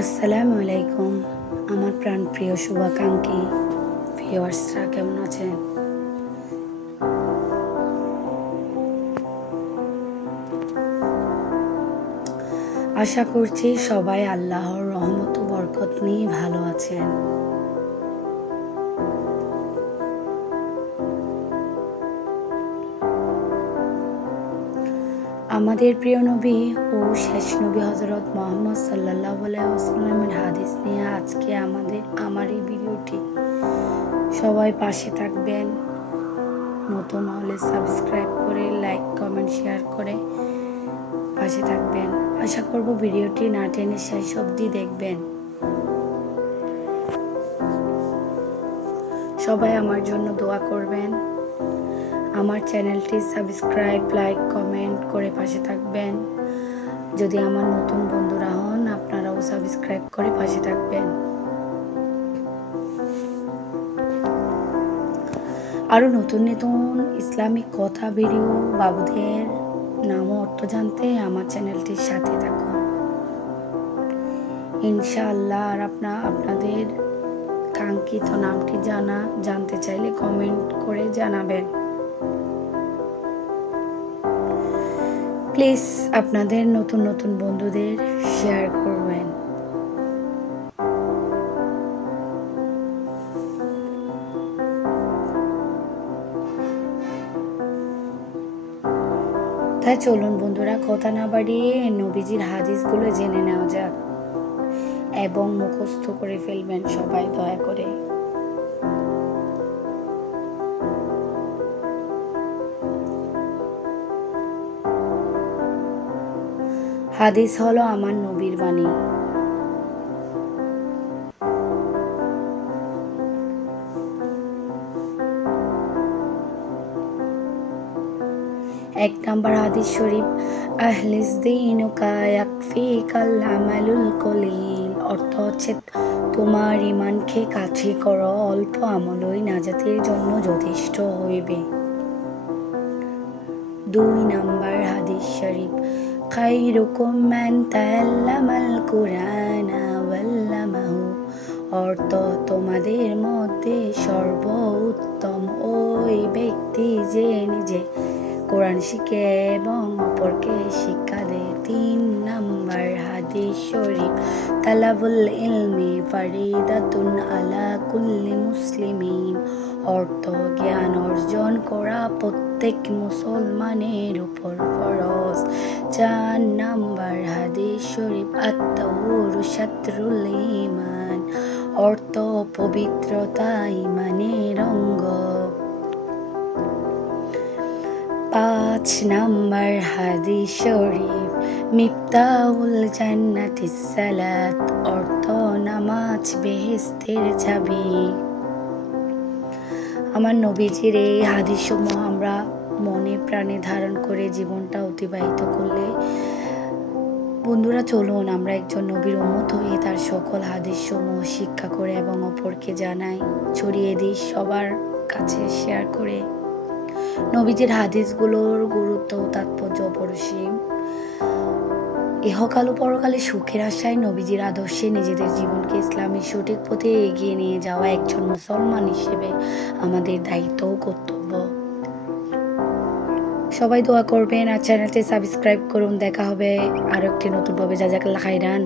আসসালামু আলাইকুম। আমার প্রাণপ্রিয় শুভাকাঙ্ক্ষী ভিউয়ার্সরা কেমন আছেন? আশা করছি সবাই আল্লাহর রহমত ও বরকত নিয়ে ভালো আছেন। আমাদের প্রিয় নবী ও শেষ নবী হযরত মুহাম্মদ সাল্লাল্লাহু আলাইহি ওয়াসাল্লামের হাদিস নিয়ে আজকে আমার এই ভিডিওটি। সবাই পাশে থাকবেন। নতুন হলে সাবস্ক্রাইব করে লাইক কমেন্ট শেয়ার করে পাশে থাকবেন। আশা করব ভিডিওটি না টেনে শেষ অবধি দেখবেন। সবাই আমার জন্য দোয়া করবেন। আমার চ্যানেলটি সাবস্ক্রাইব লাইক কমেন্ট করে পাশে থাকবেন। যদি আমার নতুন বন্ধুরা হন আপনারাও সাবস্ক্রাইব করে পাশে থাকবেন। আরও নতুন নতুন ইসলামিক কথা ভিডিও বাবুদের নাম ও অর্থ জানতে আমার চ্যানেলটির সাথে থাকুন ইনশাআল্লাহ। আর আপনাদের কাঙ্ক্ষিত নামটি জানতে চাইলে কমেন্ট করে জানাবেন। প্লিজ আপনাদের নতুন নতুন বন্ধুদের শেয়ার করবেন। তাই চলুন বন্ধুরা কথা না বাড়িয়ে নবীজির হাদিসগুলো জেনে নেওয়া যাক এবং মুখস্থ করে ফেলবেন সবাই দয়া করে। হাদিস হলো আমার নবীর বাণী। এক নাম্বার হাদিস শরীফ, আহলিস দীনুকা ইয়াকফিকাল আমালুল কলিল। অর্থ হচ্ছে তোমার ঈমানকে কাঠি করো, অল্প আমলই নাজাতের জন্য যথেষ্ট হইবে। 2 নাম্বার হাদিস শরীফ, খায়রুকুম মান তাআল্লামাল কুরআনা ওয়াল্লামাহু। অর্থ তোমাদের মধ্যে সর্বোত্তম ওই ব্যক্তি যে নিজে কোরআন শিখে এবং অপরকে শিক্ষা দেয়। 3 নাম্বার হাদিস শরীফ, তালাবুল ইলমি ফারিদাতুন আলা কুল্লি মুসলিমিন। অর্থ জ্ঞান অর্জন করা প্রত্যেক মুসলমানের উপর ফরজ। 4 নাম্বার হাদিস শরীফ, আত-তাহুরু শাতরুল ঈমান। অর্থ পবিত্রতা ঈমানের অঙ্গ। 5 নাম্বার হাদিস শরীফ, মিফতাহুল জান্নাতিস সালাত। অর্থ নামাজ বেহেশতের চাবি। আমার নবীজির এই হাদিসসমূহ আমরা মনে প্রাণে ধারণ করে জীবনটা অতিবাহিত করলে বন্ধুরা চলুন আমরা একজন নবীর উম্মত হয়ে তার সকল হাদিসসমূহ শিক্ষা করে এবং অপরকে জানাই, ছড়িয়ে দিই, সবার কাছে শেয়ার করে। নবীজির হাদিসগুলোর গুরুত্ব ও তাৎপর্য অপরিসীম। ইহকাল ও পরকালে সুখের আশায় নবীজির আদর্শে নিজেদের জীবনকে ইসলামের সঠিক পথে এগিয়ে নিয়ে যাওয়া একজন মুসলমান হিসেবে আমাদের দায়িত্ব ও কর্তব্য। সবাই দোয়া করবেন আর চ্যানেলটি সাবস্ক্রাইব করুন। দেখা হবে আরো একটি নতুন ভাবে। জাযাকাল্লাহ খাইরান।